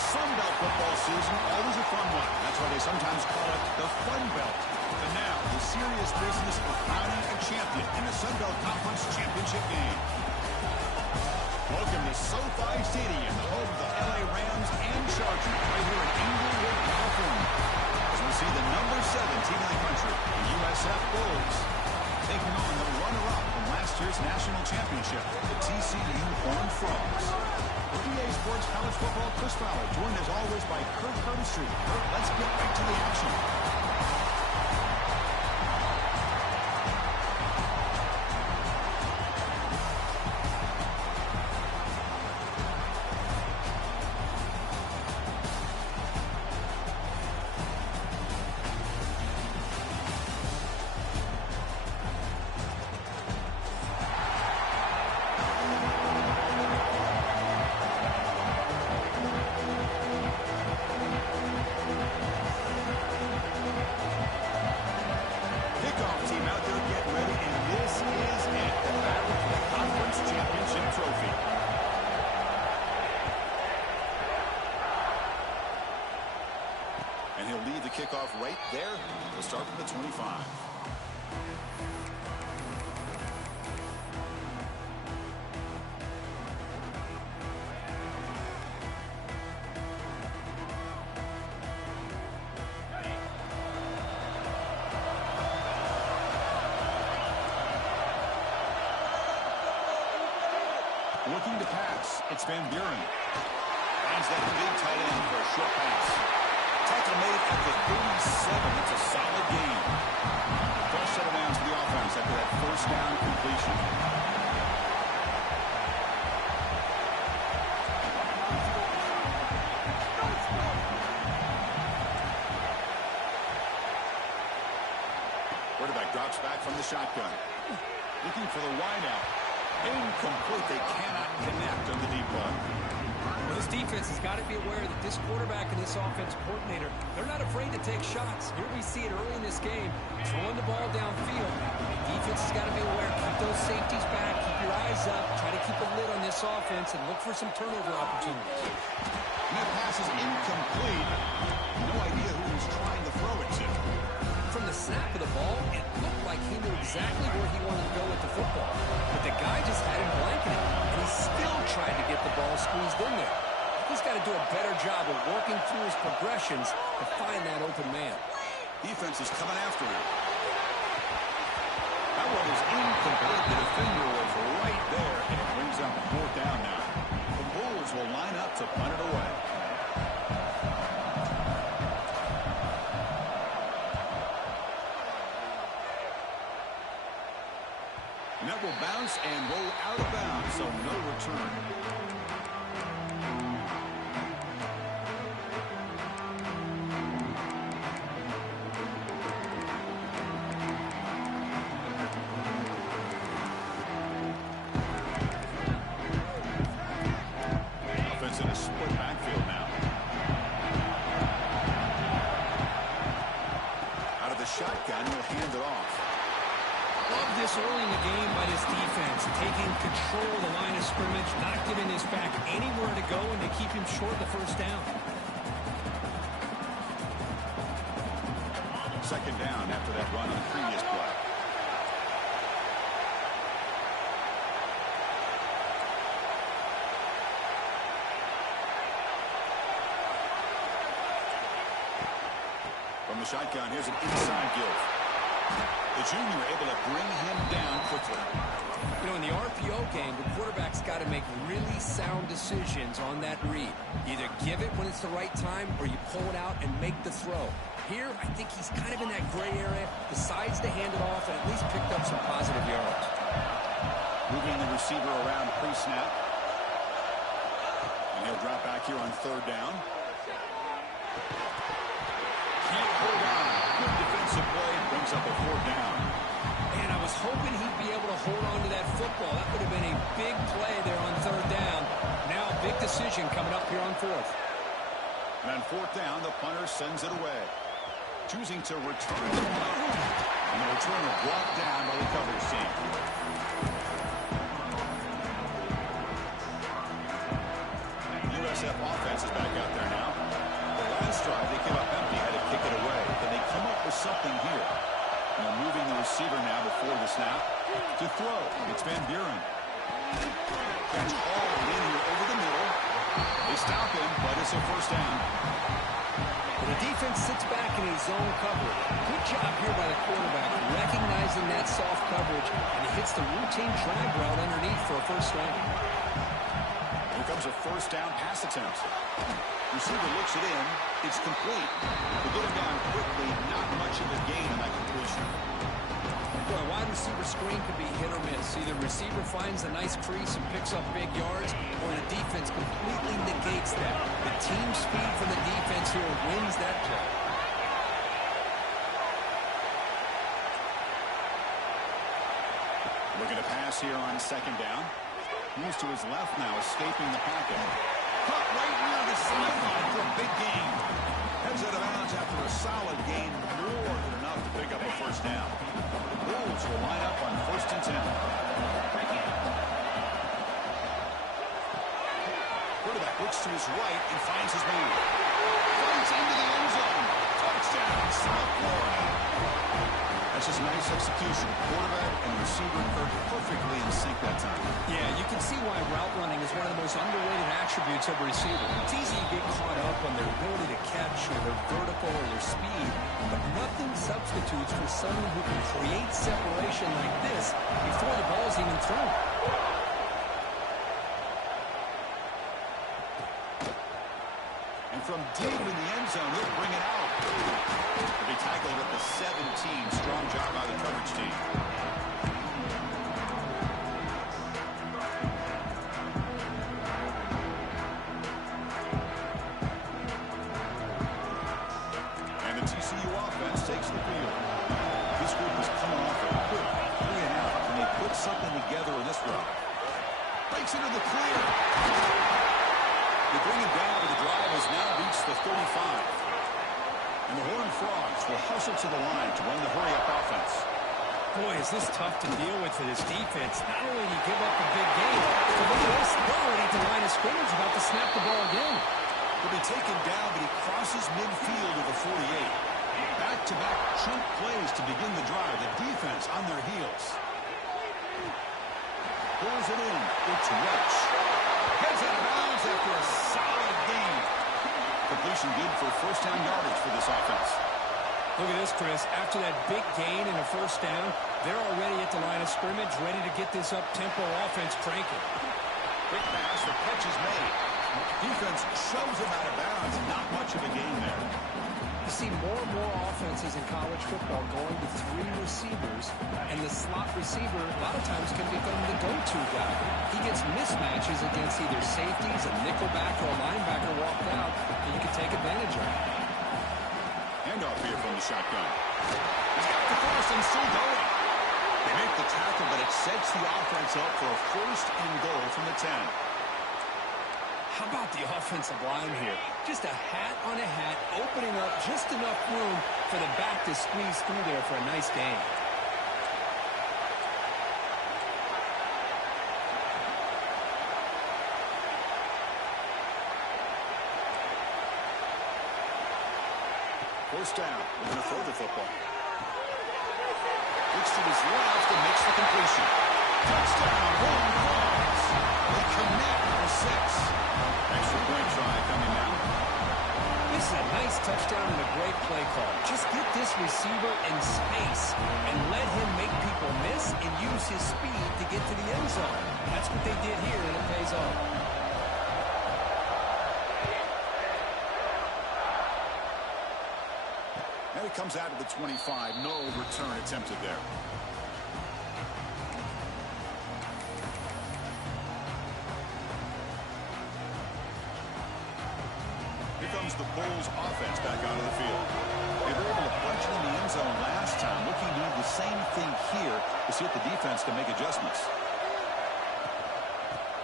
Sun Belt football season, always a fun one. That's why they sometimes call it the Fun Belt. But now, the serious business of crowning a champion in the Sun Belt Conference Championship game. Welcome to SoFi Stadium, the home of the LA Rams and Chargers, right here in Inglewood, California. As we see the number 7 team in the country, the USF Bulls, taking on the runner-up from last year's national championship, the TCU Horned Frogs. For EA Sports College Football, Chris Fowler, joined as always by Kurt Street. Kurt, let's get right to the action. And he'll leave the kickoff right there. We'll start from the 25. Looking to pass. It's Van Buren. Finds that big tight end for a short pass. Tackle made at the 37. That's a solid gain. Fresh set of downs for the offense after that first down completion. Quarterback drops back from the shotgun. Looking for the wideout. Incomplete. They cannot connect on the deep ball. Well, this defense has got to be aware that this quarterback and this offensive coordinator, they're not afraid to take shots. Here we see it early in this game, throwing the ball downfield. The defense has got to be aware. Keep those safeties back. Keep your eyes up. Try to keep a lid on this offense and look for some turnover opportunities. And that pass is incomplete. No idea who he's trying to throw it to. From the snap of the ball, it looked like he knew exactly where he wanted to go with the football. But the guy just had him blanketed, and he still tried to get the ball squeezed in there. He's got to do a better job of working through his progressions to find that open man. Defense is coming after him. That one is incomplete. The defender was right there, and it brings up 4th down now. The Bulls will line up to punt it away. And that will bounce and roll out of bounds, so no return. Offense in a split backfield now. Out of the shotgun, he'll hand it off. Love this early in the game by this defense, taking control of the line of scrimmage, not giving this back anywhere to go, and they keep him short of the first down. 2nd down after that run on the previous play. From the shotgun, here's an inside give. The junior able to bring him down quickly. You know, in the RPO game, the quarterback's got to make really sound decisions on that read. Either give it when it's the right time or you pull it out and make the throw. Here, I think he's kind of in that gray area, decides to hand it off and at least picked up some positive yards. Moving the receiver around pre-snap. And he'll drop back here on 3rd down. Can't hold on. Good defensive play. Brings up a 4th down. And I was hoping he'd be able to hold on to that football. That would have been a big play there on 3rd down. Now a big decision coming up here on 4th. And on 4th down, the punter sends it away. Choosing to return the punt. And the return is brought down by the coverage team. USF offense is back out there now. throw. It's Van Buren. Catch hauled in here over the middle. They stop him, but it's a first down. The defense sits back in a zone coverage. Good job here by the quarterback, recognizing that soft coverage, and he hits the routine drag route underneath for a first down. Here comes a first down pass attempt. Receiver looks it in. It's complete. They get him down quickly. Not much of a gain on that completion. Boy, a wide receiver screen could be hit or miss. Either receiver finds a nice crease and picks up big yards, or the defense completely negates that. The team speed from the defense here wins that play. Looking to pass here on second down. Moves to his left now, escaping the pocket. Caught right near the sideline for a big gain. Heads out of bounds after a solid gain, more than enough to pick up a first down. Bulls will line up on 1st and 10. Quarterback looks to his right and finds his man. Runs into the end zone. Touchdown, South Florida. That's just nice execution. Quarterback and receiver are perfectly in sync that time. Yeah, you can see why route running is one of the most underrated attributes of a receiver. It's easy to get caught up on their ability to catch or their vertical or their speed, but nothing substitutes for someone who can create separation like this before the ball's even thrown. And from deep in the end zone, he'll bring it out. He'll be tackled at the 17. Strong job by the coverage team. And the TCU offense takes the field. This group is coming off a quick 3-and-out. Can they put something together in this run? Breaks into the clear. They bring it down, but the drive has now reached the 35. And the Horned Frogs will hustle to the line to run the hurry-up offense. Boy, is this tough to deal with for this defense. Not only do you give up a big game, but look at this. They're already at the line of scrimmage, about to snap the ball again. He'll be taken down, but he crosses midfield to the 48. Back-to-back chunk plays to begin the drive. The defense on their heels. Pulls it in. It's Welch. Heads out of bounds after a solid gain. Completion good for first down yardage for this offense. Look at this, Chris. After that big gain and a first down, they're already at the line of scrimmage, ready to get this up-tempo offense cranking. Quick pass, the catch is made. Defense shoves him out of bounds. Not much of a gain there. You see more and more offenses in college football going to 3 receivers, and the slot receiver a lot of times can become the go-to guy. He gets mismatches against either safeties, a nickelback, or a linebacker walked out, and you can take advantage of it. Handoff here from the shotgun. He's got the force and still going. They make the tackle, but it sets the offense up for a 1st and goal from the 10. How about the offensive line here? Just a hat on a hat, opening up just enough room for the back to squeeze through there for a nice gain. First down, we're going to throw the football. Looks to his left and makes the completion. Touchdown, Horned Frogs. They connect for 6. Extra point try coming now. This is a nice touchdown and a great play call. Just get this receiver in space and let him make people miss and use his speed to get to the end zone. That's what they did here, and it pays off. And it comes out of the 25. No return attempted there. Here comes the Bulls offense back onto the field. They were able to punch it in the end zone last time. Looking to do the same thing here to see if the defense can make adjustments.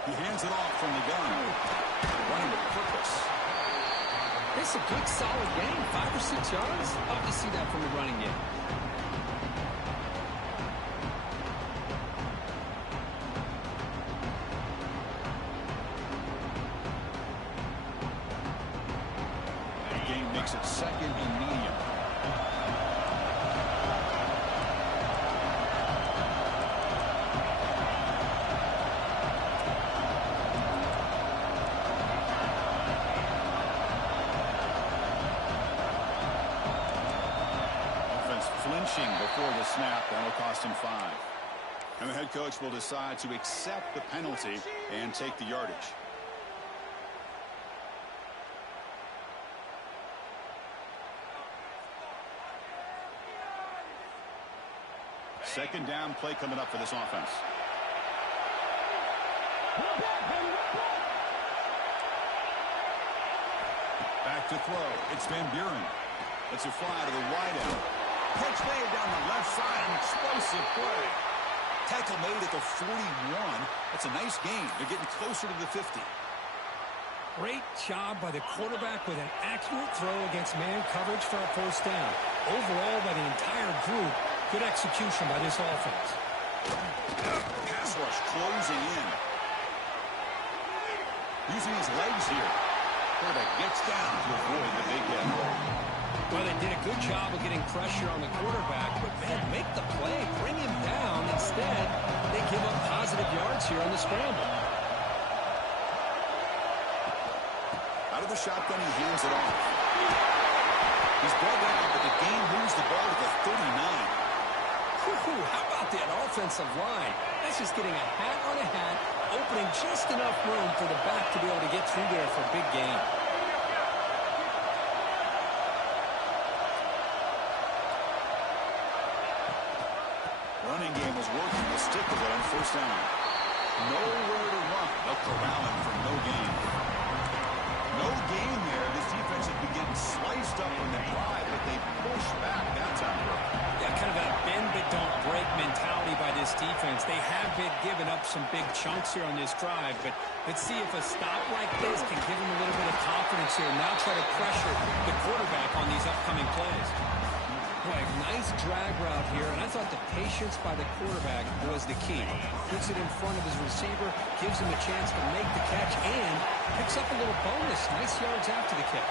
He hands it off from the gun. Running with purpose. It's a good, solid game. 5 or 6 yards. Love to see that from the running game. That game makes it 2nd and medium. flinching before the snap, and will cost him 5. And the head coach will decide to accept the penalty and take the yardage. Second down play coming up for this offense. Back to throw. It's Van Buren. It's a fly to the wideout. Catch made down the left side. An explosive play. Tackle made at the 41. That's a nice gain. They're getting closer to the 50. Great job by the quarterback with an accurate throw against man coverage for a first down. Overall, by the entire group, good execution by this offense. Pass rush closing in. Using his legs here. Quarterback gets down to avoid the big hit. Well, they did a good job of getting pressure on the quarterback, but, man, make the play, bring him down. Instead, they give up positive yards here on the scramble. Out of the shotgun, he hands it off. He's brought down, but the game moves the ball to the 39. How about that offensive line? That's just getting a hat on a hat, opening just enough room for the back to be able to get through there for a big gain. Running game was working. We'll stick with it on first down. Nowhere to run. They'll corral him for no gain. No gain there. This defense has been getting sliced up in the drive, but they push back that time. Yeah, kind of a bend but don't break mentality by this defense. They have been giving up some big chunks here on this drive, but let's see if a stop like this can give them a little bit of confidence here. Now try to pressure the quarterback on these upcoming plays. Boy, nice drag route here, and I thought the patience by the quarterback was the key. Puts it in front of his receiver, gives him a chance to make the catch, and picks up a little bonus. Nice yards after the kick.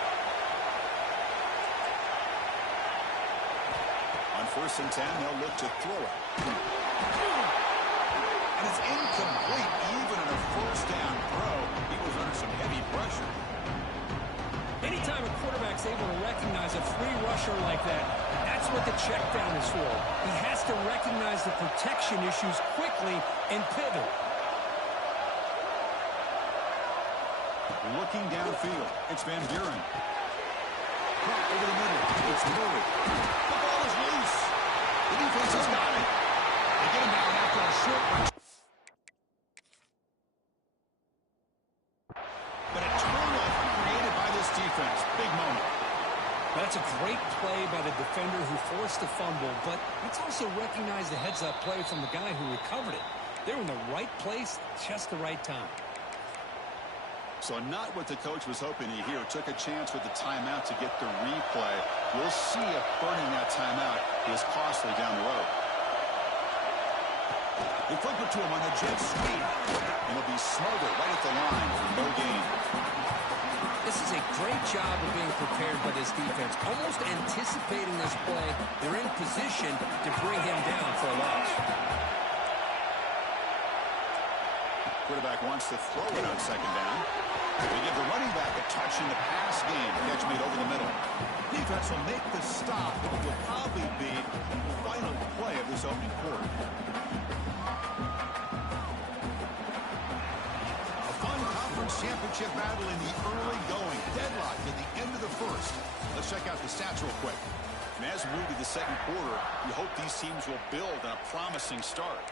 On first and 10, they'll look to throw it. And it's incomplete. Even on a first down throw, he was under some heavy pressure. Anytime a quarterback's able to recognize a free rusher like that, that's what the check down is for. He has to recognize the protection issues quickly and pivot. Looking downfield, it's Van Buren. Caught over the middle, it's Murray. The ball is loose. The defense has got it. They get him down after a short run. But a turnover created by this defense. Big moment. That's a great play by the defender who forced the fumble, but let's also recognize the heads-up play from the guy who recovered it. They're in the right place, just the right time. So not what the coach was hoping to hear. Took a chance with the timeout to get the replay. We'll see if burning that timeout is costly down the road. They flip it to him on the jet sweep, and he'll be smothered right at the line for no gain. This is a great job of being prepared by this defense. Almost anticipating this play, they're in position to bring him down for a loss. Quarterback wants to throw it on second down. They give the running back a touch in the pass game. Catch made over the middle. Defense will make the stop, but it will probably be the final play of this opening quarter. A fun conference championship battle in the early going. Deadlock at the end of the first. Let's check out the stats real quick. And as we move to the second quarter, we hope these teams will build on a promising start.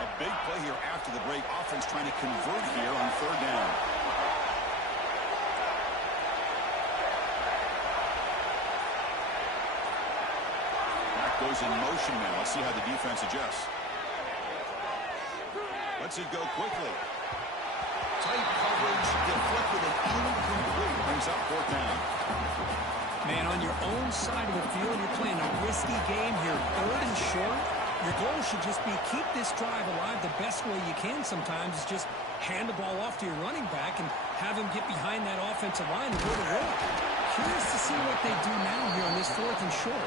A big play here after the break. Offense trying to convert here on third down. Back goes in motion now. Let's see how the defense adjusts. Lets it go quickly. Tight coverage, deflected and incomplete. Brings up fourth down. Man, on your own side of the field, you're playing a risky game here. Third and short. Your goal should just be keep this drive alive the best way you can sometimes is just hand the ball off to your running back and have him get behind that offensive line and go to work. Curious to see what they do now here on this fourth and short.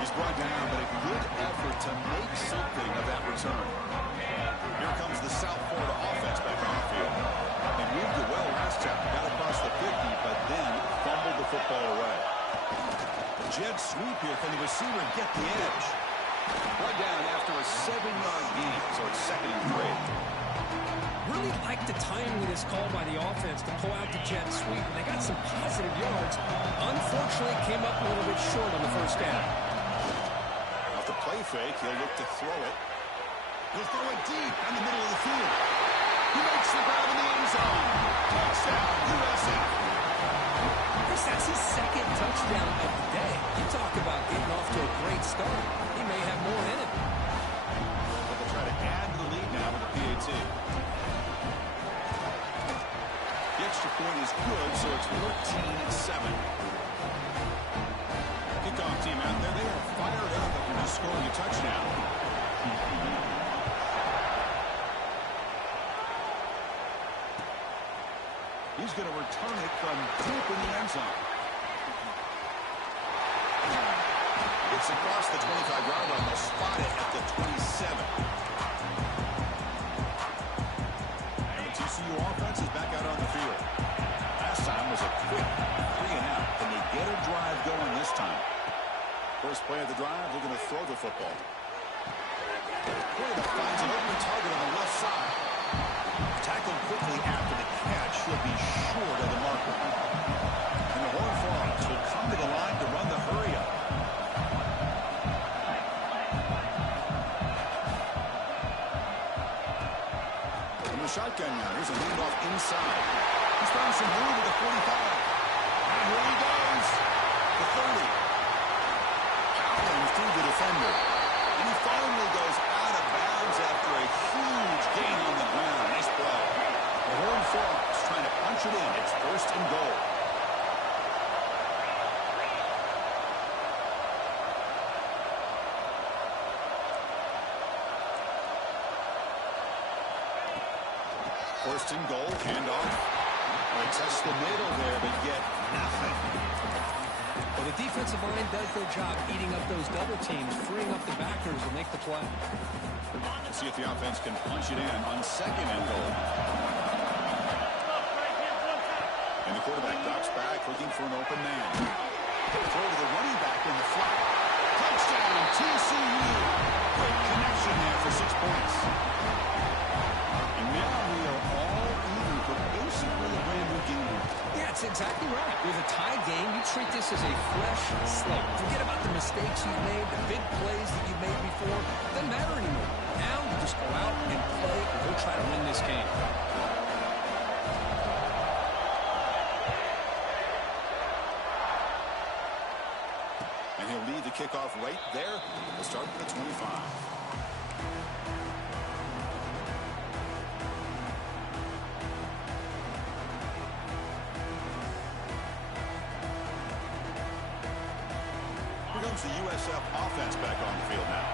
He's brought down, but a good effort to make something of that return. Here comes the South Florida offense back on the field. They moved it well last time, got across the 50, but then fumbled the football sweep here. Can the receiver get the edge? One down after a 7-yard gain, so it's 2nd and 3. Really like the timing of this call by the offense to pull out the jet sweep. And they got some positive yards. Unfortunately, came up a little bit short on the first down. Off the play fake, he'll look to throw it. He'll throw it deep in the middle of the field. He makes the grab in the end zone. Touchdown, USF. Chris, that's his 2nd touchdown of the day. You talk about getting off to a great start. He may have more in it. But they'll try to add to the lead now with the PAT. The extra point is good, so it's 14-7. Kickoff team out there, they are fired up after just scoring a touchdown. He's going to return it from deep in the end zone. It's across the 25-yard line. They'll spot it at the 27. And the TCU offense is back out on the field. Last time was a quick 3-and-out. Can they get a drive going this time? First play of the drive, they're going to throw the football. Quarterback finds an open target on the left side. Tackled quickly after the catch. He'll be short of the marker. And the Horned Frogs will come to the line to run the hurry-up. From the shotgun now, here's a handoff inside. He's found some room at the 45. And here he goes. The 30. Powering through the defender. And he finally goes out of bounds after a huge gain on the ground. Nice play. The Horned Frogs trying to punch it in. It's 1st and goal. First and goal, handoff. They test the middle there, but get nothing. Well, the defensive line does their job eating up those double teams, freeing up the backers to make the play. Let's see if the offense can punch it in on 2nd and goal. And the quarterback drops back, looking for an open man. Throw to the running back in the flat. Touchdown, TCU. Great connection there for 6 points. And now we are all even for basically a brand new game. Yeah, it's exactly right. With a tied game, you treat this as a fresh slate. Forget about the mistakes you've made, the big plays that you've made before. Doesn't matter anymore. Now you just go out and play and go try to win this game. And he'll lead the kickoff right there. We'll start with the 25. Here comes the USF offense back on the field now.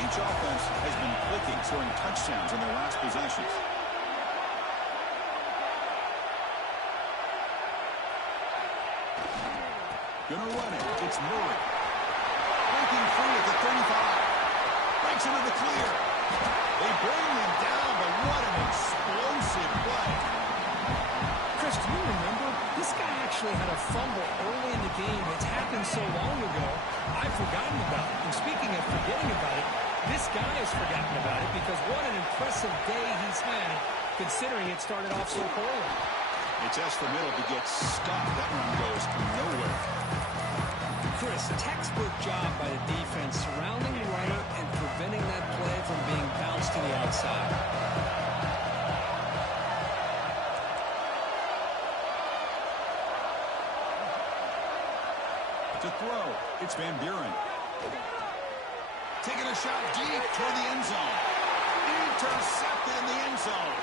Each offense has been clicking, scoring touchdowns in their last possessions. Gonna run it. It's Murray. Breaking free at the 35. Breaks into the clear. They bring him down, but what an explosive play. Chris, do you remember? This guy actually had a fumble early in the game. It's happened so long ago, I've forgotten about it. And speaking of forgetting about it, this guy has forgotten about it because what an impressive day he's had, considering it started off so poorly. They test the middle to get stuck. That one goes nowhere. Chris, textbook job by the defense, surrounding the runner and preventing that play from being bounced to the outside. To throw, it's Van Buren. Taking a shot deep toward the end zone. Intercepted in the end zone.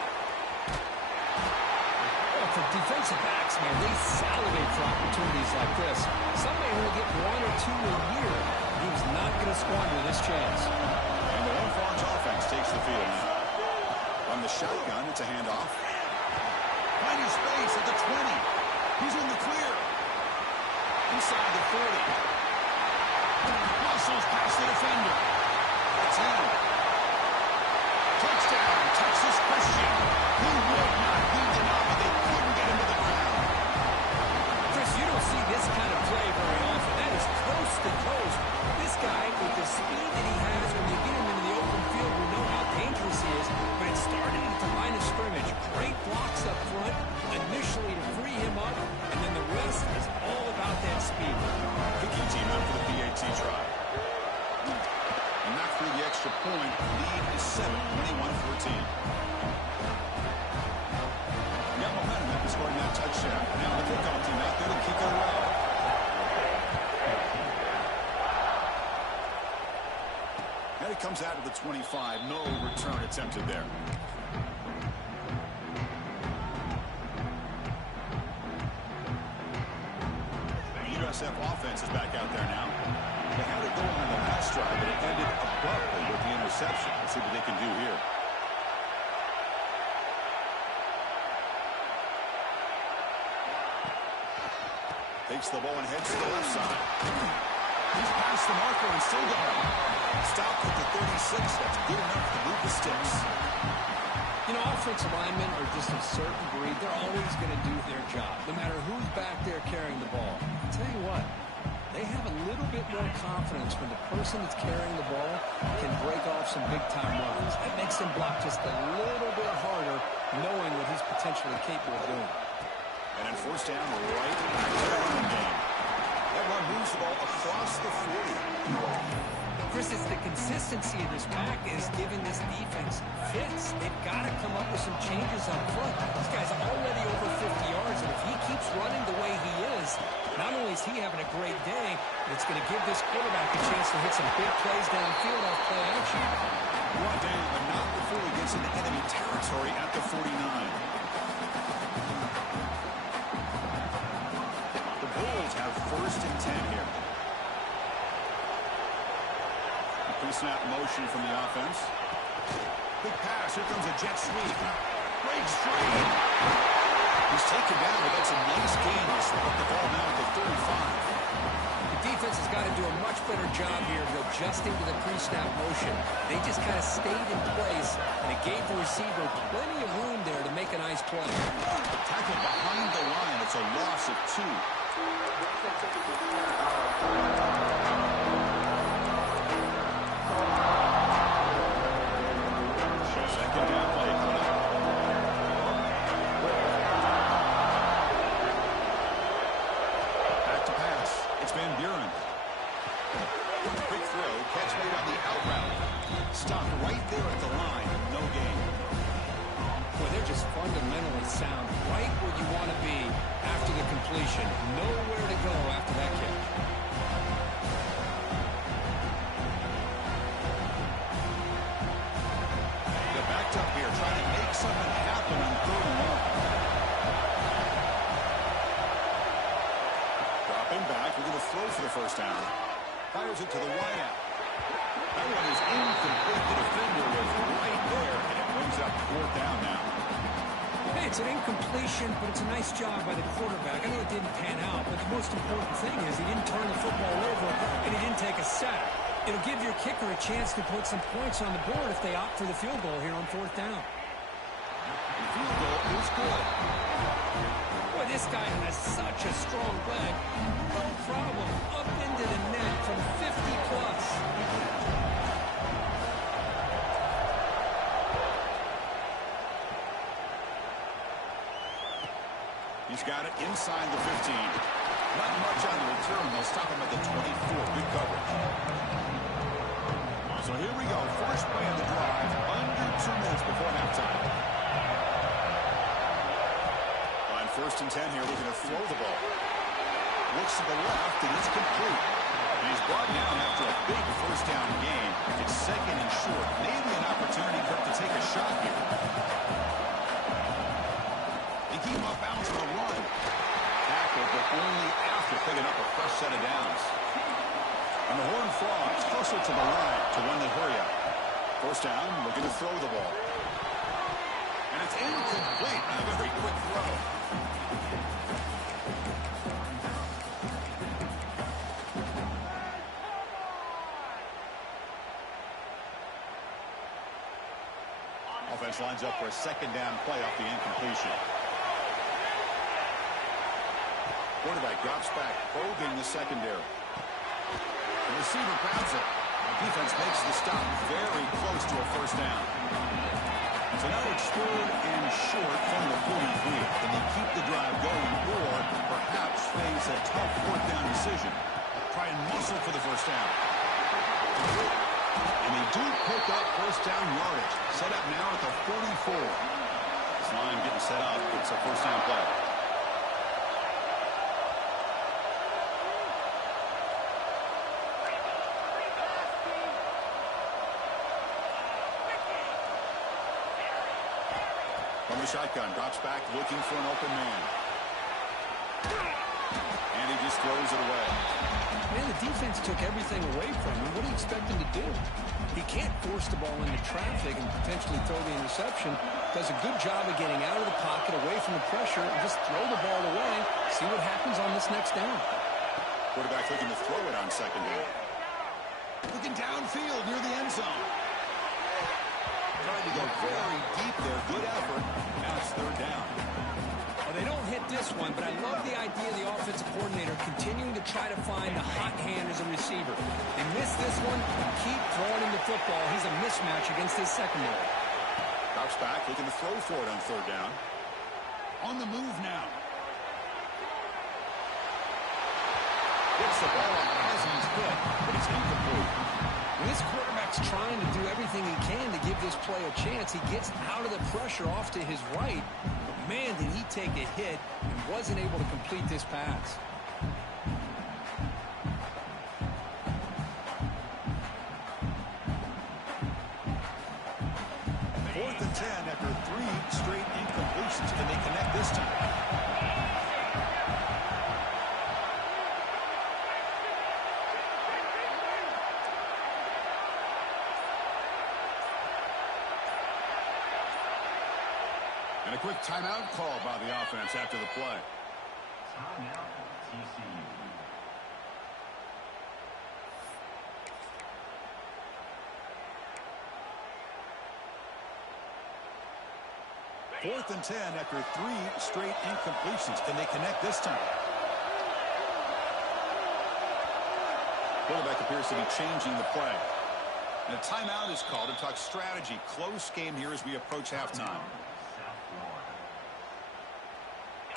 Well, for defensive backs, man, they salivate for opportunities like this. Some may only get 1 or 2 a year. He was not going to squander this chance. And the Horned Frogs offense takes the field now. On the shotgun, it's a handoff. Finding space at the 20. He's in the clear. Inside the 40. Muscles past the defender. That's him. Touchdown, Texas Christian. He would not be denied. They couldn't get him to the ground. Chris, you don't see this kind of play very often. That is just coast to coast. This guy, with the speed that he has, when you get him into the open field, we know how dangerous he is, but it started at the line of scrimmage. Great blocks up front, initially to free him up, and then the rest is all about that speed. Kicking team out for the PAT try. And not through the extra point. Lead is 7, 21-14. Got momentum after scoring that touchdown. Now the kickoff team out there to kick it away. And it comes out of the 25. No return attempted there. The USF offense is back out there now. They had it going on the last drive, but it ended abruptly with the interception. Let's see what they can do here. Takes the ball and heads to the left side. He's past the marker and still going. Stopped at the 36. That's good enough to move the sticks. You know, offensive linemen are just a certain breed. They're always going to do their job, no matter who's back there carrying the ball. I'll tell you what, they have a little bit more confidence when the person that's carrying the ball can break off some big-time runs. That makes them block just a little bit harder, knowing what he's potentially capable of doing. And then forced down right back to the running game. That run moves the ball across the 40. Chris, it's the consistency of this pack is giving this defense fits. They've got to come up with some changes up front. This guy's already over 50 yards, and if he keeps running the way he is, not only is he having a great day, but it's going to give this quarterback a chance to hit some big plays downfield off play action. Brought down, but not before he gets into enemy territory at the 49. The Bulls have 1st and 10 here. Pre-snap motion from the offense. Big pass. Here comes a jet sweep. Breaks free. He's taken down, but that's a nice gain. They swap the ball now at the 35. The defense has got to do a much better job here of adjusting to the pre-snap motion. They just kind of stayed in place, and it gave the receiver plenty of room there to make a nice play. Tackle behind the line. It's a loss of 2. Nowhere to go after that kick. They're backed up here, trying to make something happen on 3rd and 1. Dropping back, we're going to throw for the first down. Fires it to the wideout. That one is incomplete. The defender was right there, and it brings up 4th down now. Hey, it's an incompletion, but it's a nice job by the quarterback. I know it didn't pan out, but the most important thing is he didn't turn the football over, and he didn't take a sack. It'll give your kicker a chance to put some points on the board if they opt for the field goal here on 4th down. The field goal is good. Boy, this guy has such a strong leg. No problem. Up into the net from 50-plus. He's got it inside the 15. Not much on the return. They'll stop him at the 24. Good coverage. So here we go. First play of the drive. Under 2 minutes before halftime. On 1st and 10 here, looking to throw the ball. Looks to the left, and it's complete. And he's brought down after a big first down gain. It's 2nd and short. Maybe an opportunity for him to take a shot here. They keep him off balance on the run. Tackle, but only after picking up a fresh set of downs. And the Horned Frogs closer to the line to run the hurry up. First down, looking to throw the ball. And it's incomplete. A very quick throw. Offense lines up for a 2nd down play off the incompletion. Quarterback drops back, probing the secondary. The receiver grabs it. The defense makes the stop very close to a first down. So now it's 3rd and short from the 43. Can they keep the drive going or perhaps face a tough 4th down decision? Try and muscle for the first down. And they do pick up first down yardage. Set up now at the 44. This line getting set up. It's a first down play. From the shotgun, drops back looking for an open man. And he just throws it away. Man, the defense took everything away from him. What do you expect him to do? He can't force the ball into traffic and potentially throw the interception. Does a good job of getting out of the pocket, away from the pressure, and just throw the ball away. See what happens on this next down. Quarterback looking to throw it on 2nd down. Looking downfield near the end zone. Trying to go very deep there. Good effort. Now it's 3rd down. Well, they don't hit this one, but I love the idea of the offensive coordinator continuing to try to find the hot hand as a receiver. They miss this one, keep throwing him the football. He's a mismatch against his secondary. Drops back, looking to throw for it on 3rd down. On the move now. Gets the ball on Hazen's foot, but it's incomplete. When this quarterback's trying to do everything he can to give this play a chance, he gets out of the pressure off to his right. But man, did he take a hit and wasn't able to complete this pass. 4th and 10 after 3 straight incompletions. Can they connect this time? And a quick timeout call by the offense after the play. Timeout, TCU. Fourth and 10 after 3 straight incompletions. Can they connect this time? Quarterback appears to be changing the play. And a timeout is called to talk strategy. Close game here as we approach halftime.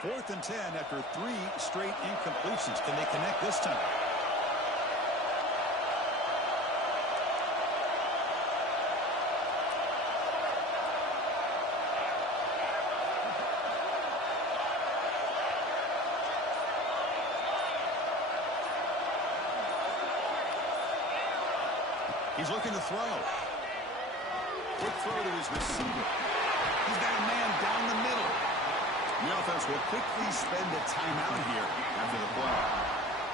4th and 10 after 3 straight incompletions. Can they connect this time? He's looking to throw. Quick throw to his receiver. He's got a man down the middle. The offense will quickly spend a timeout here after the play.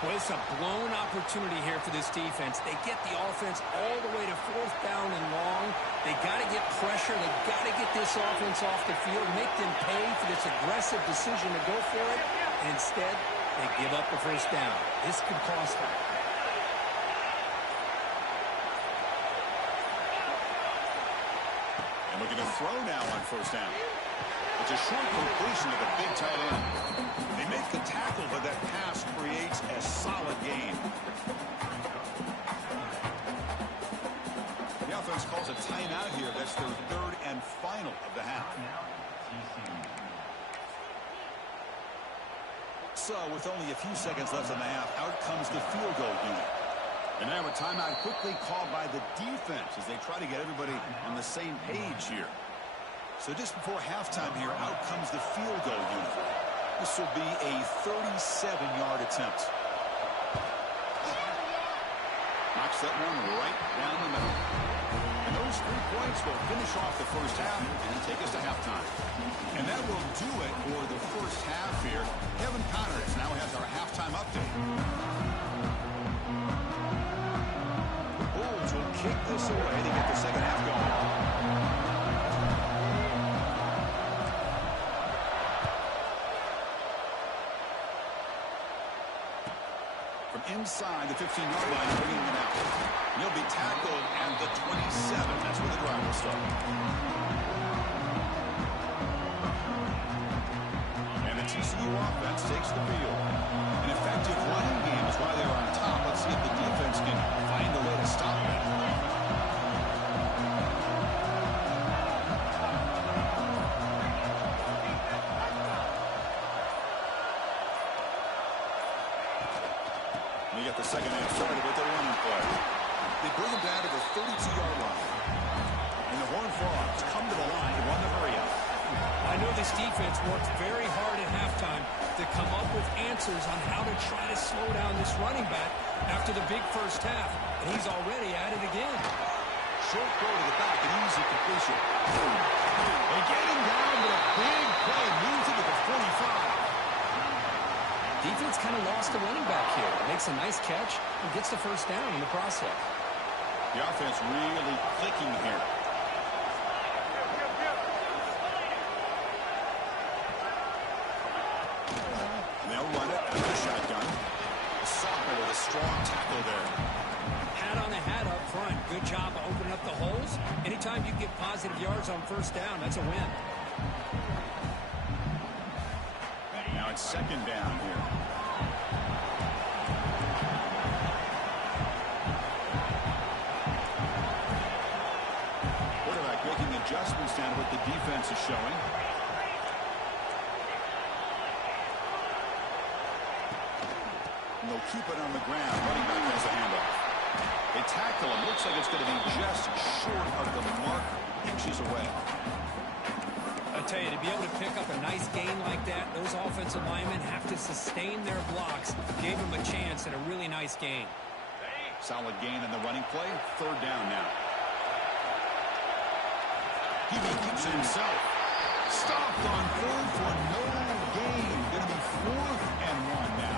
Well, it's a blown opportunity here for this defense. They get the offense all the way to 4th down and long. They got to get pressure. They got to get this offense off the field, make them pay for this aggressive decision to go for it. And instead, they give up the first down. This could cost them. And looking to throw now on first down. It's a short completion to the big tight end. They make the tackle, but that pass creates a solid gain. The offense calls a timeout here. That's their 3rd and final of the half. So with only a few seconds left in the half, out comes the field goal unit. And now a timeout quickly called by the defense as they try to get everybody on the same page here. So just before halftime here, out comes the field goal unit. This will be a 37-yard attempt. Knocks that one right down the middle. And those 3 points will finish off the first half and take us to halftime. And that will do it for the first half here. Kevin Connors now has our halftime update. Bulls will kick this away to get the second half going. Inside the 15-yard line, bringing it out. He'll be tackled at the 27. That's where the drive will start. And the TCU offense takes the field. An effective running game is why they're on top. Let's see if the defense The second half started with a running play. They bring him down to the 32-yard line. And the Horned Frogs come to the line to run the hurry up. I know this defense worked very hard at halftime to come up with answers on how to try to slow down this running back after the big first half. And he's already at it again. Short throw to the back, an easy completion. They get him down, but a big play moves into the 45. Defense kind of lost the running back here. Makes a nice catch and gets the first down in the process. The offense really clicking here. They'll run it out of the shotgun. The sophomore with a strong tackle there. Hat on the hat up front. Good job of opening up the holes. Anytime you get positive yards on first down, that's a win. Now it's second down here. Quarterback making adjustments down to what the defense is showing. And they'll keep it on the ground. Running back has a handoff. They tackle him. Looks like it's going to be just short of the mark. Inches away. I tell you, to be able to pick up a nice gain like that, those offensive linemen have to sustain their blocks. Gave them a chance at a really nice gain. Solid gain in the running play. Third down now. He keeps it himself. Stopped on third for no gain. Going to be 4th and 1 now.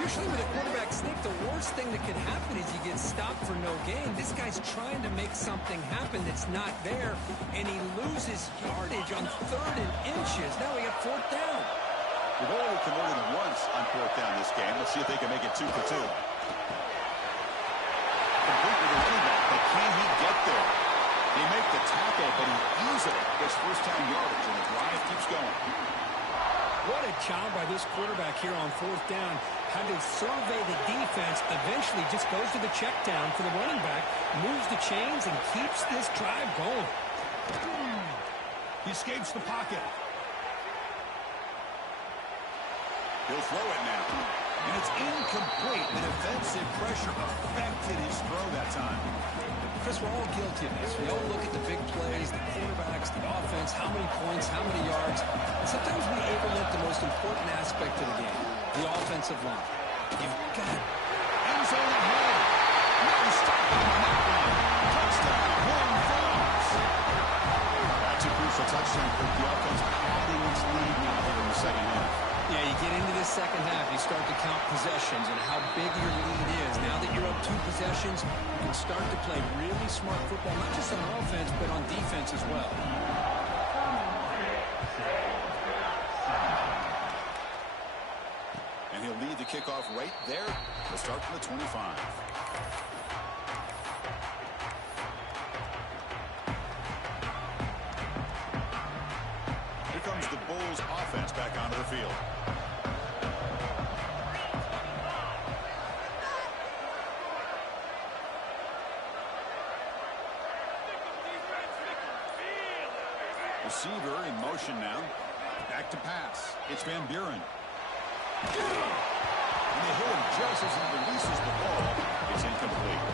Usually with a quarterback sneak, the worst thing that could happen is you get stopped for no gain. This guy's trying to make something happen that's not there, and he loses yardage on 3rd and inches. Now we got 4th down. We've only converted once on 4th down this game. Let's see if they can make it 2 for 2. Complete with the running back, but can he get there? They make the tackle, but he easily gets first-down yardage, and the drive keeps going. What a job by this quarterback here on 4th down. Had to survey the defense, eventually just goes to the check down for the running back, moves the chains, and keeps this drive going. He escapes the pocket. He'll throw it now. And it's incomplete. The defensive pressure affected his throw that time. Chris, we're all guilty of this. We all look at the big plays, the quarterbacks, the offense, how many points, how many yards. And sometimes we overlook the most important aspect of the game, the offensive line. You've got end zone ahead. No stopping on that one. Touchdown, Horned Frogs. That's a crucial touchdown for the offense padding its lead now here in the second half. Yeah, you get into this second half, you start to count possessions and how big your lead is. Now that you're up 2 possessions, you can start to play really smart football, not just on offense, but on defense as well. And he'll lead the kickoff right there to start from the 25. Here comes the Bulls offense back onto the field. Receiver in motion now. Back to pass. It's Van Buren. And they hit him just as he releases the ball. It's incomplete.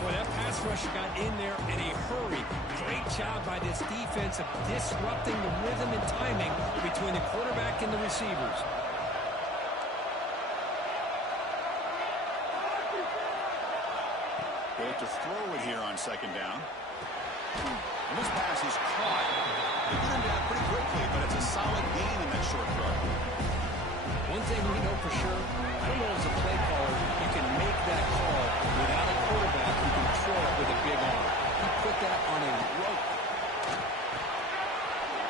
Boy, that pass rush got in there in a hurry. Great job by this defense of disrupting the rhythm and timing between the quarterback and the receivers. They have to throw it here on second down. And this pass is caught. They get him down pretty quickly, but it's a solid gain in that short throw. One thing we know for sure, I don't know as a play caller, you can make that call without a quarterback who can throw it with a big arm. He put that on a rope.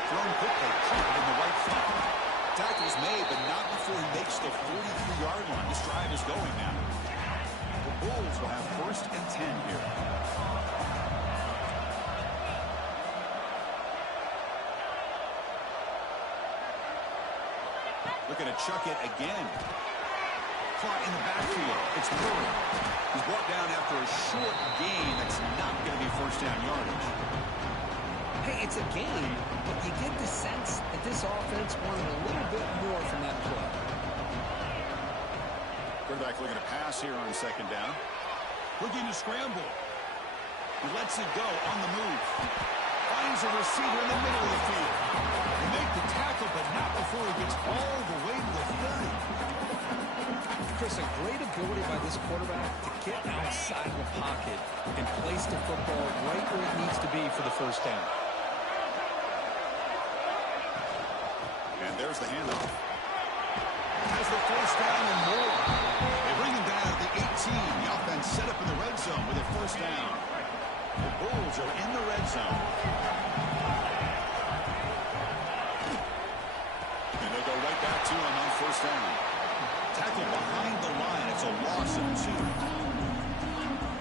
Thrown quickly, caught in the right front. Tackle's made, but not before he makes the 43-yard line. This drive is going now. The Bulls will have 1st and 10 here. Looking to chuck it again. Caught in the backfield. It's Murray. He's brought down after a short gain. That's not going to be first down yardage. Hey, it's a game, but you get the sense that this offense wanted a little bit more from that play. Quarterback looking to pass here on second down. Looking to scramble. He lets it go on the move. Finds a receiver in the middle of the field. They make the tackle, but not before he gets all the way to the 30. Chris, a great ability by this quarterback to get outside the pocket and place the football right where it needs to be for the first down. And there's the handoff. Has the first down and more. They bring him down at the 18. The offense set up in the red zone with a first down. The Bulls are in the red zone. And they'll go right back to him on first down. Tackle behind the line. It's a loss of 2.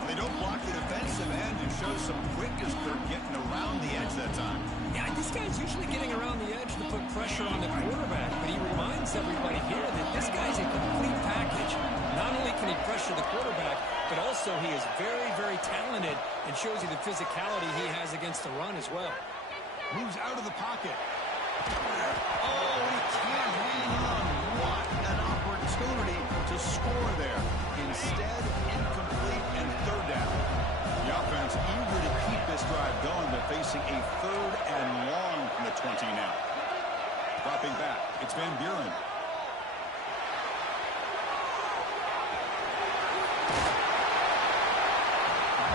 They don't block the defensive end and show some quickness. They're getting around the edge that time. Yeah, this guy's usually getting around the edge to put pressure on the quarterback, but he reminds everybody here that this guy's a complete package. Not only can he pressure the quarterback, but also he is very, very talented and shows you the physicality he has against the run as well. Moves out of the pocket. Oh, he can't hang on. What an opportunity to score there. Instead, incomplete and third down. The offense eager to keep this drive going, but facing a third and long from the 20 now. Dropping back, it's Van Buren.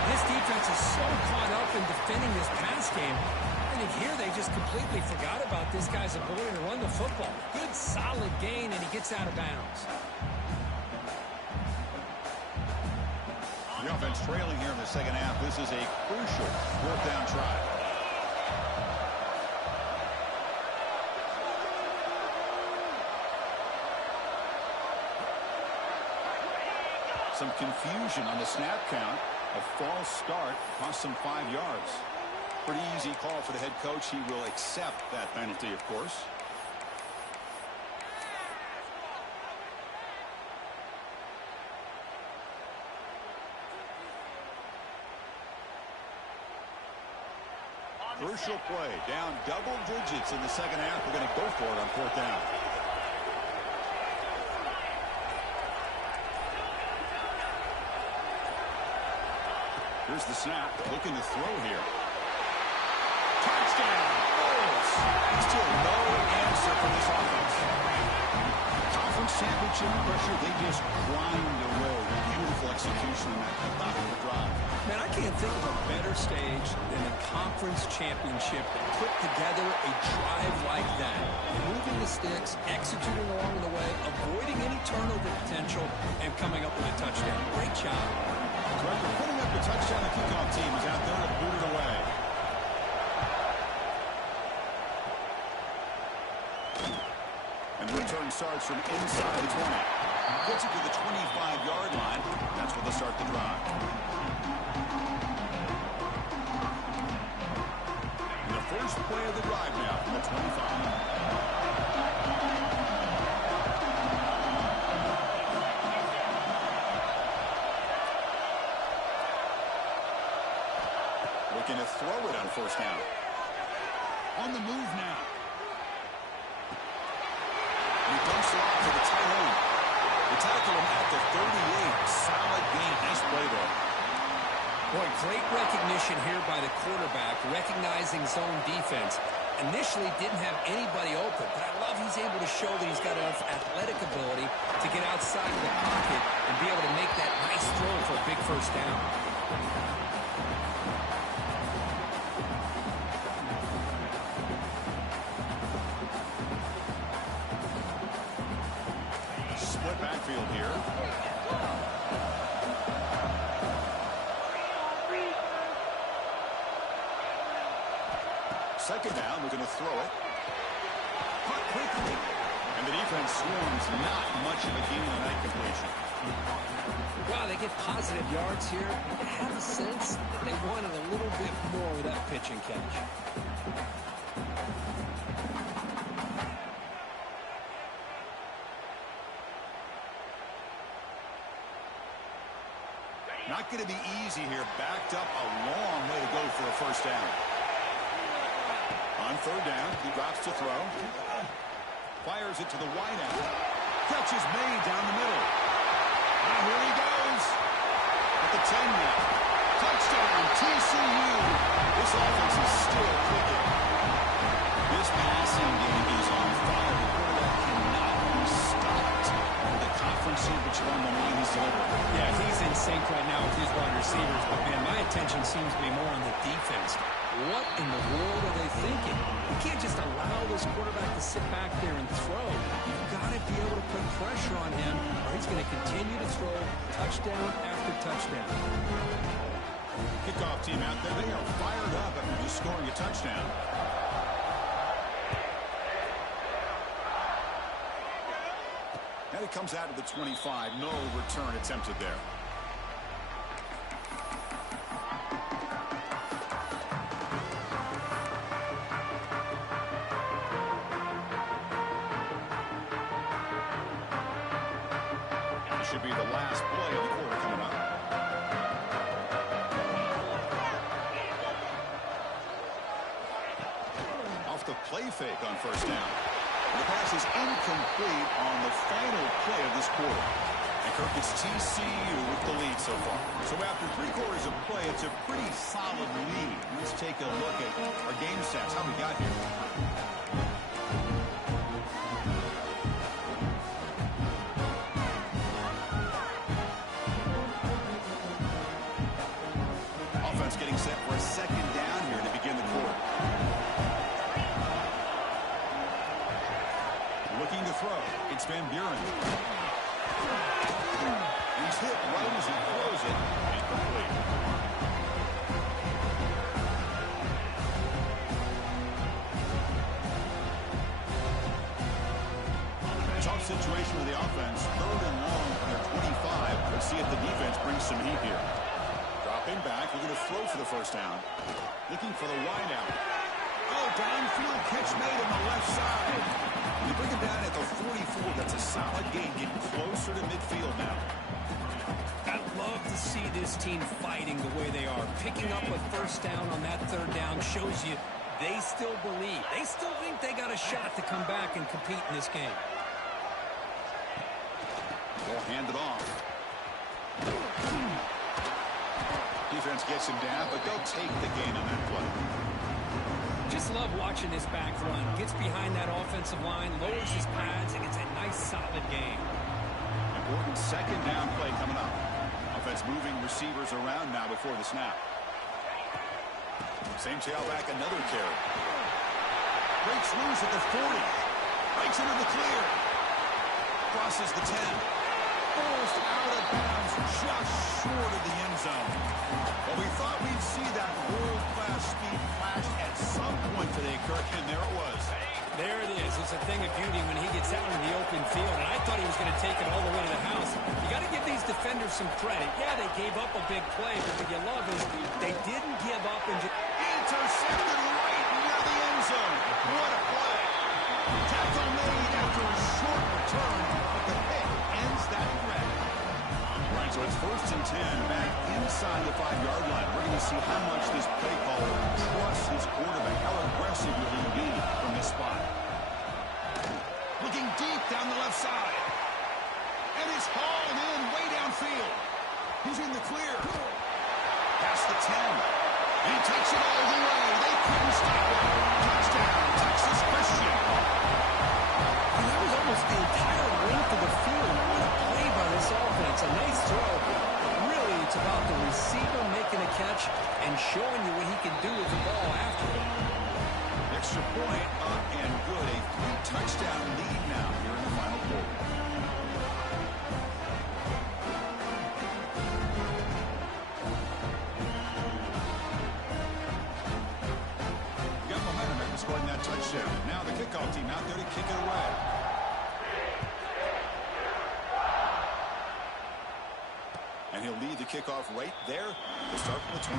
This defense is so caught up in defending this pass game. I think here they just completely forgot about this guy's ability to run the football. Good, solid gain, and he gets out of bounds. The offense trailing here in the second half. This is a crucial fourth down try. Some confusion on the snap count. A false start cost them 5 yards. Pretty easy call for the head coach. He will accept that penalty, of course. Crucial play. Down double digits in the second half. We're going to go for it on fourth down. Here's the snap. Looking to throw here. Touchdown. Bulls. Still no answer from this offense. Conference championship pressure. They just grind away. Beautiful execution in that methodical drive. Man, I can't think of a better stage than the conference championship that put together a drive like that. Moving the sticks, executing along the way, avoiding any turnover potential, and coming up with a touchdown. Great job. So after putting up the touchdown, the kickoff team is out there to boot it away. And the return starts from inside the 20. Gets it to the 25-yard line. That's where they'll start the drive. And the first play of the drive now from the 25. Looking to throw it on first down. On the move now. He dumps it off to the tight end. They tackle him at the 38. Solid game. Nice play there. Boy, great recognition here by the quarterback, recognizing zone defense. Initially didn't have anybody open, but I love he's able to show that he's got enough athletic ability to get outside of the pocket and be able to make that nice throw for a big first down. Split backfield here. Second down, we're going to throw it. Caught quickly. And the defense swarms. Not much of a gain on that completion. Wow, they get positive yards here. I have a sense that they wanted a little bit more with that pitch and catch. Not going to be easy here. Backed up a long way to go for a first down. On third down, he drops to throw. Fires it to the wide out. Catch is made down the middle. here he goes. At the 10 now. Touchdown, TCU. This offense is still clicking. This passing game is on fire. The quarterback cannot be stopped. The conference championship on the line, he's delivering. Yeah, he's in sync right now with his wide receivers. But, man, my attention seems to be more on the defense. What in the world are they thinking? You can't just allow this quarterback to sit back there and throw. You've got to be able to put pressure on him, or he's going to continue to throw touchdown after touchdown. Kickoff team out there. They are fired up after just scoring a touchdown. And it comes out to the 25. No return attempted there. This should be the last play of the quarter coming up. Off the play fake on first down. The pass is incomplete on the final play of this quarter. And Kirk, it's TCU with the lead so far. So after 3 quarters of play, it's a pretty solid lead. Let's take a look at our game stats, how we got here. Offense getting set for a second down here to begin the quarter. Looking to throw. It's Van Buren. He's hit right as he throws it. Incomplete. Tough situation with the offense. 3rd and long from their 25. Let's see if the defense brings some heat here. Dropping back. We're going to throw for the first down. Looking for the wideout. Oh, downfield catch made on the left side. You bring him down at the 44. That's a solid gain. Getting closer to midfield now. I love to see this team fighting the way they are. Picking up a first down on that 3rd down shows you they still believe. They still think they got a shot to come back and compete in this game. Ball handed off. Defense gets him down, but they'll take the gain on that play. Just love watching this back run. Gets behind that offensive line, lowers his pads, and it's a nice, solid game. Important second down play coming up. Offense moving receivers around now before the snap. Same tailback, another carry. Breaks loose at the 40. Breaks into the clear. Crosses the 10. Almost out of bounds, just short of the end zone. Well, we thought we'd see that world-class speed flash at some point today, Kirk, and there it was. There it is. It's a thing of beauty when he gets out in the open field, and I thought he was going to take it all the way to the house. You got to give these defenders some credit. Yeah, they gave up a big play, but what you love is they didn't give up and just... Intercepted right near the end zone. What a play. Tackle made after a short return, but the hit ends that threat. All right, so it's 1st and 10 back inside the 5-yard line. We're going to see how much this play caller trusts his quarterback. How aggressive will he be from this spot? Looking deep down the left side. And it's hauled in way downfield. He's in the clear. Past the 10. He takes it all the way. They couldn't stop it. Touchdown, Texas Christian. And that was almost the entire length of the field. What a play by this offense. A nice throw. Really, it's about the receiver making a catch and showing you what he can do with the ball after it. Extra point up and good. A 3-touchdown lead now here in the final quarter. Got momentum after scoring that touchdown. Now the kickoff team out there to kick it away. And he'll lead the kickoff right there to start from the 25.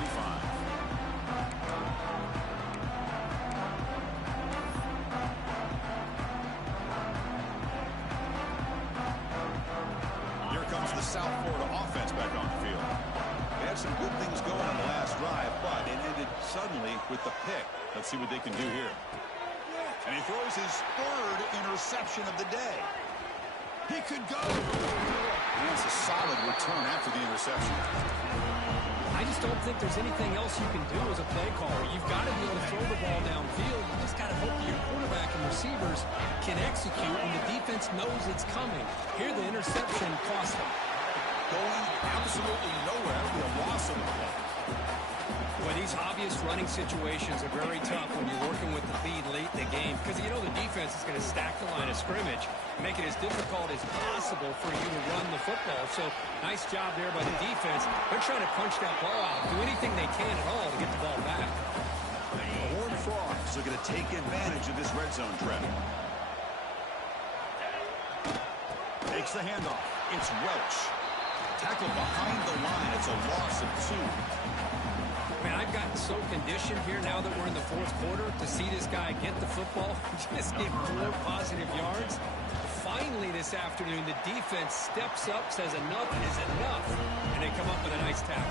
Here comes the South Florida offense back on the field. They had some good things going on the last drive, but it ended suddenly with the pick. Let's see what they can do here. And he throws his 3rd interception of the day. He could go. And it's a solid return after the interception. I just don't think there's anything else you can do as a play caller. You've got to be able to throw the ball downfield. You just got to hope that your quarterback and receivers can execute and the defense knows it's coming. Here the interception cost them. Going absolutely nowhere. That'll be a loss of the play. Well, these obvious running situations are very tough when you're working with the lead late in the game because you know the defense is going to stack the line of scrimmage, make it as difficult as possible for you to run the football. So nice job there by the defense. They're trying to punch that ball out, do anything they can at all to get the ball back. The Horned Frogs are going to take advantage of this red zone trap. Takes the handoff. It's Welch. Tackled behind the line. It's a loss of 2. Man, I've gotten so conditioned here now that we're in the fourth quarter to see this guy get the football, just get more positive yards. Finally this afternoon, the defense steps up, says enough is enough, and they come up with a nice tackle.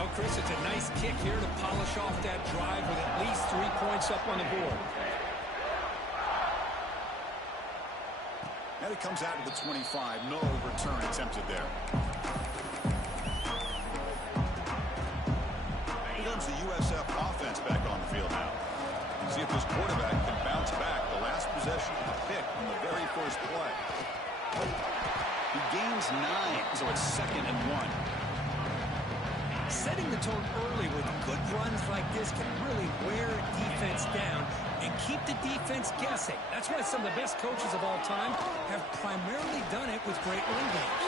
Oh, Chris, it's a nice kick here to polish off that drive with at least 3 points up on the board. And it comes out to the 25. No return attempted there. The USF offense back on the field now. See if this quarterback can bounce back. The last possession, a pick on the very first play. He gains 9, so it's 2nd and 1. Setting the tone early with good runs like this can really wear a defense down and keep the defense guessing. That's why some of the best coaches of all time have primarily done it with great run games.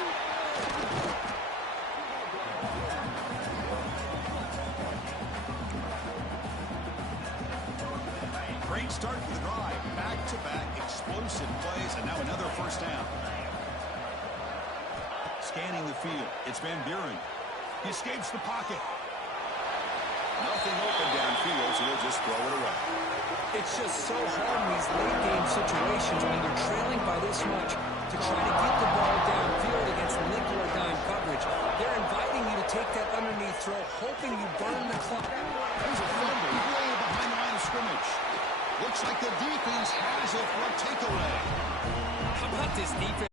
Great start for the drive. Back-to-back explosive plays, and now another first down. Scanning the field. It's Van Buren. He escapes the pocket. Nothing open downfield, so they'll just throw it away. It's just so hard in these late-game situations when you're trailing by this much to try to get the ball downfield against nickel or dime coverage. They're inviting you to take that underneath throw, hoping you burn the clock. There's a fumble way behind the line of scrimmage. Looks like the defense has it for a takeaway. How about this defense